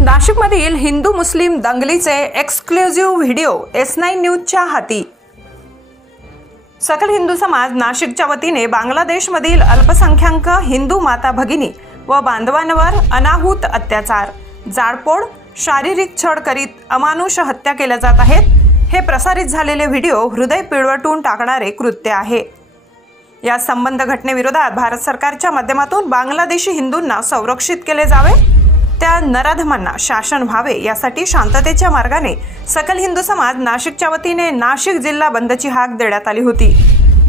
नाशिकमधील हिंदू मुस्लिम दंगलीचे exclusive video S9 न्यूजच्या हाती। सकल हिंदू समाज नाशिकच्या वतीने बांगलादेशमधील अल्पसंख्याक हिंदू माता भगिनी व बांधवांवर अनाहूत अत्याचार, जाळपोळ, शारीरिक छळ करीत अमानुष हत्या केल्या जात आहेत। हे प्रसारित झालेले व्हिडिओ हृदय पिळवटून टाकणारे कृत्य आहे। या संबंध घटनेविरोधात भारत सरकारच्या माध्यमातून बांगलादेशी हिंदूंना संरक्षित केले जावे, त्या नराधमांना शासन व्हावे यासाठी शांततेच्या मार्गाने सकल हिंदू समाज नाशिकच्या वतीने नाशिक जिल्हा बंदची हाक देण्यात आली होती।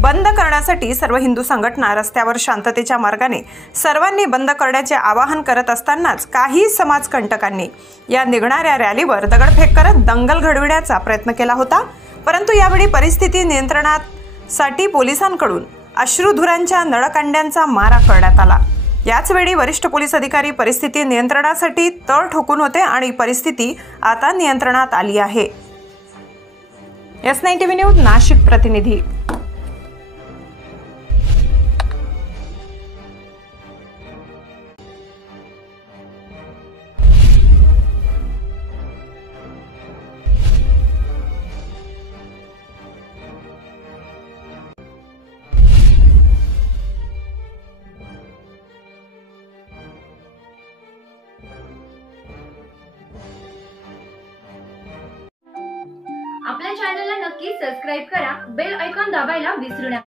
बंद करण्यासाठी सर्व हिंदू संघटना रस्त्यावर शांततेच्या मार्गाने सर्वांनी बंद करण्याचे आवाहन करत असतानाच काही समाजकंटकांनी या निघणाऱ्या रॅलीवर दगडफेक करत दंगल घडविण्याचा प्रयत्न केला होता। परंतु यावेळी परिस्थिती नियंत्रणासाठी पोलिसांकडून अश्रुधुरांच्या नळकांड्यांचा मारा करण्यात आला। याचवेळी वरिष्ठ पोलीस अधिकारी परिस्थिती नियंत्रणासाठी तळ ठोकून होते आणि परिस्थिती आता नियंत्रणात आली आहे। S9 TV न्यूज नाशिक प्रतिनिधी। आपल्या चॅनलला नक्की सबस्क्राइब करा, बेल आयकॉन दाबायला विसरू नका।